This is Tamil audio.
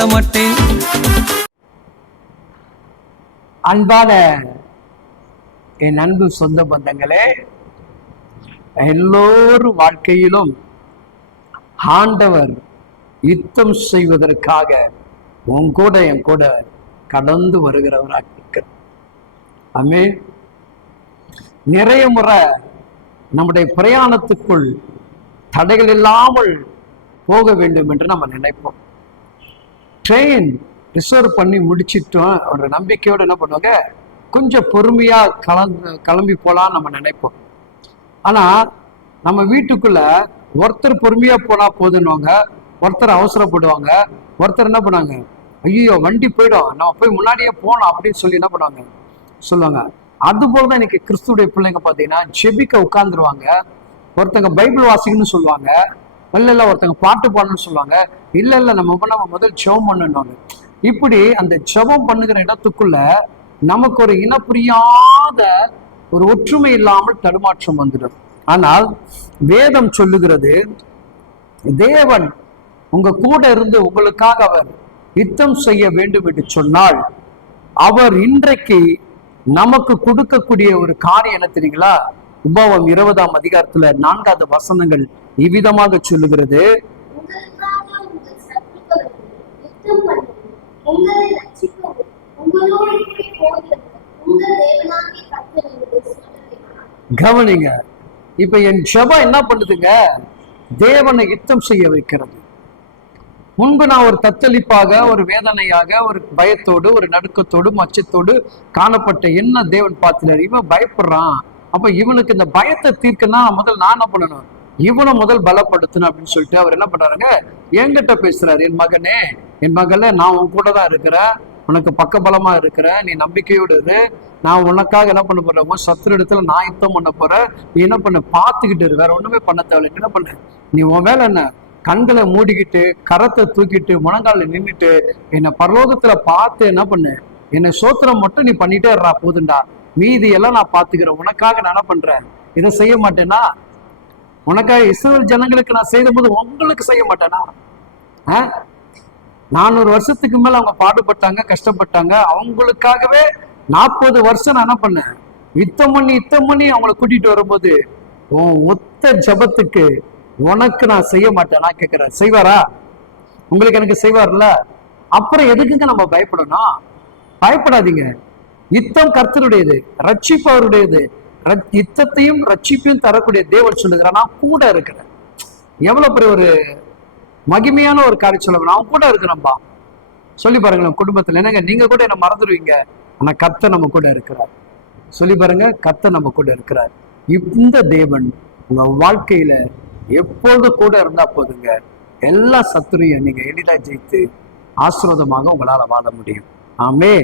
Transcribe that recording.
சொல்ல மாட்டேன் அன்பான என் அன்பு சொந்த பந்தங்களே எல்லோரும் வாழ்க்கையிலும் ஆண்டவர் யுத்தம் செய்வதற்காக உன் கூட என் கூட கடந்து வருகிறவராக. இருக்கிறார் அமே நிறைய முறை நம்முடைய பிரயாணத்துக்குள் தடைகள் இல்லாமல் போக வேண்டும் என்று நம்ம நினைப்போம். ட்ரெயின் ரிசர்வ் பண்ணி முடிச்சிட்டோம் ஒரு நம்பிக்கையோடு என்ன பண்ணுவாங்க? கொஞ்சம் பொறுமையாக கலந்து கிளம்பி போகலான்னு நம்ம நினைப்போம். ஆனால் நம்ம வீட்டுக்குள்ள ஒருத்தர் பொறுமையாக போனால் போதுன்னுவாங்க ஒருத்தர் அவசரப்படுவாங்க. ஒருத்தர் என்ன பண்ணுவாங்க? ஐயோ வண்டி போயிடும். நம்ம போய் முன்னாடியே போகலாம் அப்படின்னு சொல்லி என்ன பண்ணுவாங்க? சொல்லுவாங்க. அது போலதான் இன்னைக்கு கிறிஸ்துடைய பிள்ளைங்க பார்த்தீங்கன்னா ஜெபிக்க உட்காந்துருவாங்க ஒருத்தங்க பைபிள் வாசிக்கணும்னு சொல்லுவாங்க. இல்லை இல்லை ஒருத்தங்க பாட்டு பாடணும்னு சொல்லுவாங்க. இல்லை இல்லை நம்ம நம்ம முதல் ஜெபம் பண்ணணும் இப்படி அந்த ஜெபம் பண்ணுகிற இடத்துக்குள்ள நமக்கு ஒரு இன புரியாத ஒரு ஒற்றுமை இல்லாமல் தடுமாற்றம் வந்துடும். ஆனால் வேதம் சொல்லுகிறது தேவன் உங்க கூட இருந்து உங்களுக்காக அவர் யுத்தம் செய்ய வேண்டும் என்று சொன்னால் அவர் இன்றைக்கு நமக்கு கொடுக்கக்கூடிய ஒரு காரியம் என்ன தெரியுங்களா? உபவம் இருபதாம் அதிகாரத்துல நான்காவது வசனங்கள் இவ்விதமாக சொல்லுகிறது. கவனிங்க இப்ப என் ஜபம் என்ன பண்ணுதுங்க? தேவனை யுத்தம் செய்ய வைக்கிறது. முன்பு நான் ஒரு தத்தளிப்பாக ஒரு வேதனையாக ஒரு பயத்தோடு ஒரு நடுக்கத்தோடு மச்சத்தோடு காணப்பட்ட என்ன தேவன் பார்த்துட்டார் இவன் பயப்படுறான். அப்ப இவனுக்கு இந்த பயத்தை தீர்க்கனா முதல் நான் என்ன பண்ணணும்? இவனை முதல் பலப்படுத்தணும் அப்படின்னு சொல்லிட்டு அவர் என்ன பண்றாருங்க? என்கிட்ட பேசுறாரு என் மகனே என் மகளே நான் உன் கூட தான் இருக்கிறேன். உனக்கு பக்கபலமா இருக்கிறேன். நீ நம்பிக்கையோடு இரு. நான் உனக்காக என்ன பண்ண போறேன்? உன் சத்துரு இடத்துல நான் யுத்தம் பண்ண போறேன். நீ என்ன பண்ண? பார்த்துக்கிட்டு இரு. வேற ஒண்ணுமே பண்ண தேவையில்லை. என்ன பண்ண? நீ உன் வேலை என்ன? கண்களை மூடிக்கிட்டு கரத்தை தூக்கிட்டு முழங்கால நின்றுட்டு என்னை பரலோகத்துல பார்த்து என்ன பண்ணு? என்னை சோத்திரம் மட்டும் நீ பண்ணிட்டே இருறா போதுண்டா. மீதி எல்லாம் நான் பாத்துக்கிறேன் உனக்காக நான் என்ன பண்றேன்? இதை செய்ய மாட்டேனா? உனக்காக இஸ்ரேல் ஜனங்களுக்கு நான் செய்த போது உங்களுக்கு செய்ய மாட்டேனா? ஆ? நானூறு வருஷத்துக்கு மேல அவங்க பாடுபட்டாங்க கஷ்டப்பட்டாங்க. அவங்களுக்காகவே நாற்பது வருஷம் நான் என்ன பண்ணேன்? யுத்தம் பண்ணி யுத்தம் பண்ணி அவங்கள கூட்டிட்டு வரும்போது உன் ஒத்த ஜபத்துக்கு உனக்கு நான் செய்ய மாட்டேன் நான் கேட்கிறேன் செய்வாரா? உங்களுக்கு எனக்கு செய்வார்ல? அப்புறம் எதுக்குங்க நம்ம பயப்படணும்? பயப்படாதீங்க. யுத்தம் கர்த்தருடையது ரட்சிப்பு அவருடையது யுத்தத்தையும் ரட்சிப்பையும் தரக்கூடிய தேவன் சொல்லுகிறார். நான் கூட இருக்கிறேன். எவ்வளவு பெரிய ஒரு மகிமையான ஒரு காரியம் சொல்ல நான் கூட இருக்கிறேன்பா. சொல்லி பாருங்களேன் குடும்பத்துல என்னங்க நீங்க கூட என்ன மறந்துடுவீங்க ஆனா கத்த நம்ம கூட இருக்கிறார். சொல்லி பாருங்க கத்த நம்ம கூட இருக்கிறார். இந்த தேவன் உங்க வாழ்க்கையில எப்போது கூட இருந்தா போதுங்க. எல்லா சத்துரையும் நீங்க எளிதா ஜெயித்து ஆசீர்வாதமாக உங்களால வாழ முடியும். ஆமே